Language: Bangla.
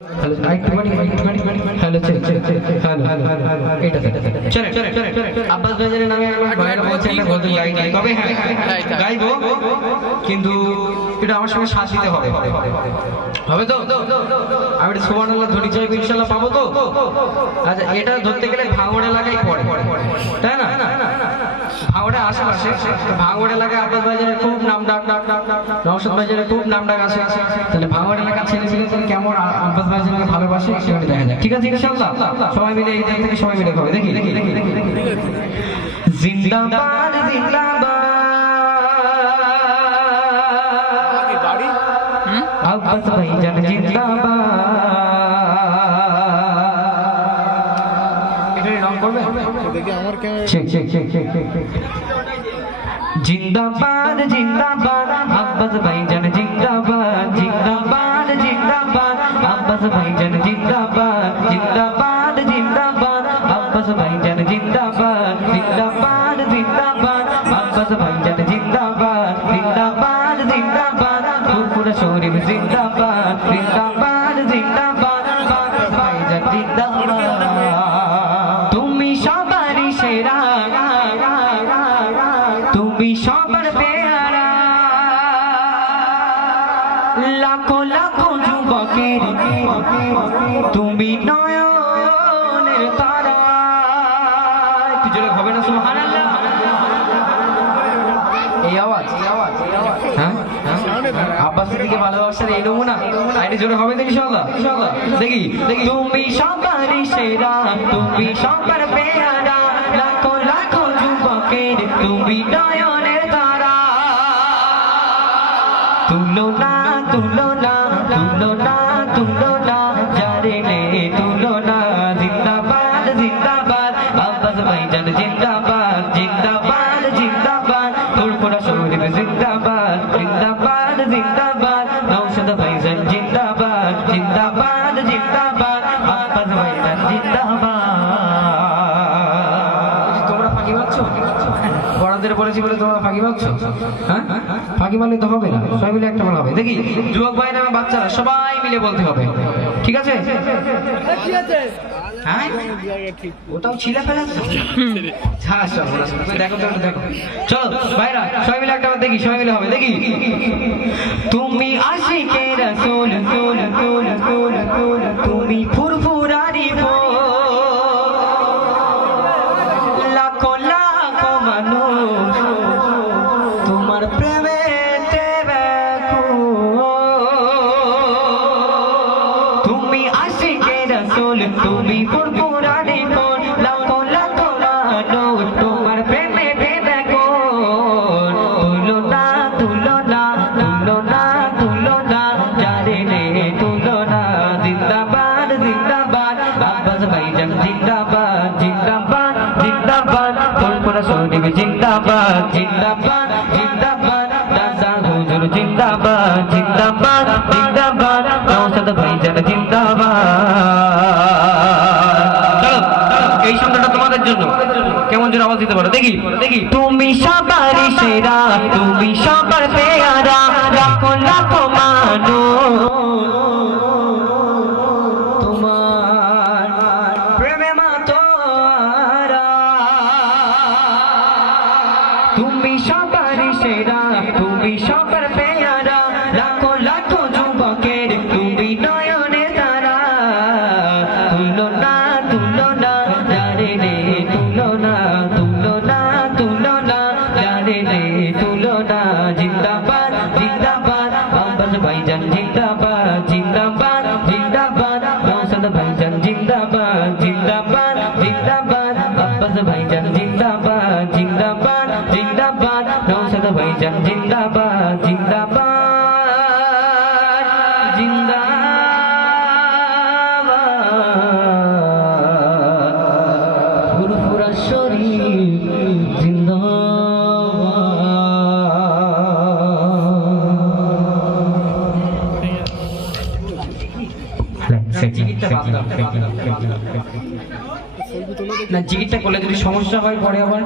हेलो हेलो चले আব্বাস ভাইয়ের নামে আমার ভাইরা বলছে একটা গজল গাই নাই তবে হ্যাঁ গাইবো কিন্তু এটা আমার সঙ্গে সাথ দিতে হবে হবে তো আমি এটা সুবহানাল্লাহ ধরি চাইবো ইনশাআল্লাহ পাবো তো আচ্ছা এটা ধরতে গেলে ভাঙড় এলাকায় পড়ে তাই না ভাঙড়ে আশেপাশে ভাঙড় এলাকায় আব্বাস ভাইয়ের খুব নাম ডাক নওশাদ ভাইয়ের খুব নাম ডাক আছে তাহলে ভাঙড় এলাকার ছেলে কেমন আব্বাস ভাইয়ের ভালোবাসে সেটা দেখা যায় ঠিক আছে ইনশাআল্লাহ সবাই মিলে এই দিন থেকে সবাই মিলে হবে দেখি জিন্দাবাদ জিন্দাবাদ আব্বাস ভাইজান জিন্দাবাদ এটা রং করবে দেখি আমার ক্যামেরা জিন্দাবাদ জিন্দাবাদ আব্বাস ভাইজান জিন্দাবাদ জিন্দাবাদ জিন্দাবাদ আব্বাস ভাইজান জিন্দাবাদ জিন্দাবাদ জিন্দাবাদ আব্বাস ভাইজান জিন্দাবাদ জিন্দাবাদ জিন্দাবাদ আব্বাস ভাইজান জিন্দাবাদ জিন্দাবাদ জিন্দাবাদ ফুরফুরা শরীফ জিন্দাবাদ জিন্দাবাদ জিন্দাবাদ আব্বাস ভাইজান জিন্দাবাদ তুমি সবারই সেরা তুমি সবার পেয়ারা লাখো লাখো যুবকের তুমি নয়নের তারা একটু জোরে হবে না সুবহানাল্লাহ এই আওয়াজ হ্যাঁ আব্বাস থেকে ভালোবাসার এই নমুনা আইনে জোরে হবে তো ইনশাআল্লাহ দেখি তুমি সবারই সেরা তুমি সবার পেয়ারা লাখো লাখো যুবকের তুমি নয়নের তারা তুলনা তুলনা তুলনা তুলনা যারে নে তুলনা জিন্দাবাদ জিন্দাবাদ আব্বাস ভাইজান জিন্দাবাদ জিন্দাবাদ জিন্দাবাদ ফুরফুরা শরীফ জিন্দাবাদ জিন্দাবাদ জিন্দাবাদ নওশাদ ভাইজান জিন্দাবাদ জিন্দাবাদ জিন্দাবাদ আব্বাস ভাইজান জিন্দাবাদ তোমরা ফাঁকি মারছো বড়দের বলেছি বলে তোমরা ফাঁকি মারছো হ্যাঁ ফাঁকি মারলে তো হবে না সবাই মিলে একটা বলা হবে দেখি যুবক ভাইরা এবং বাচ্চারা সবাই মিলে বলতে হবে ঠিক আছে হ্যাঁ ওটাও ছিঁড়ে ফেলাচ্ছে দেখো দেখো চলো ভাইরা সবাই মিলে একটা দেখি সবাই মিলে হবে দেখি তুমি আশিকে রাসূল তুমি ফুরফুরারি ফুল লাখো লাখো মানুষ তোমার প্রেমেতে ব্যাকুল তুমি আশিকে রাসূল তুমি ফুরফুরারি ফুল লাখো লাখো মানুষ তোমার প্রেমেতে ব্যাকুল তুলনা তুলনা তুলনা তুলনা যারে নে তুলনা জিন্দাবাদ জিন্দাবাদ আব্বাস ভাইজান জিন্দাবাদ জিন্দাবাদ জিন্দাবাদ ফুরফুরা শরীফ জিন্দাবাদ জিন্দাবাদ জিন্দাবাদ দাদা হুজুর জিন্দাবাদ জিন্দাবাদ জিন্দাবাদ নওশাদ ভাইজান জিন্দাবাদ চলো এই শব্দটা তোমাদের জন্য কেমন যেন আওয়াজ দিতে পারো দেখি তুমি সবারই সেরা তুমি সবার পেয়ারা লাখো লাখো মানুষ তোমার প্রেমে মাতোয়ারা তুমি সবারই সেরা তুমি সবার পেয়ারা লাখো লাখো যুবকের তুমি নয়নে তারা তুলনা তুলনা যারে নে তুলনা তুলনা তুলনা যারে নে তুলনা জিন্দাবাদ জিন্দাবাদ আব্বাস ভাইজান জিন্দাবাদ জিন্দাবাদ জিন্দাবাদ নওশাদ ভাইজান জিন্দাবাদ জিন্দাবাদ জিন্দাবাদ আব্বাস ভাইজান জিন্দাবাদ জিন্দাবাদ জিন্দাবাদ নওশাদ ভাইজান জিন্দাবাদ জিন্দাবাদ জিন্দাবাদ ফুরফুরা শরীফ জিগিরটা করলে যদি সমস্যা হয় পরে আবার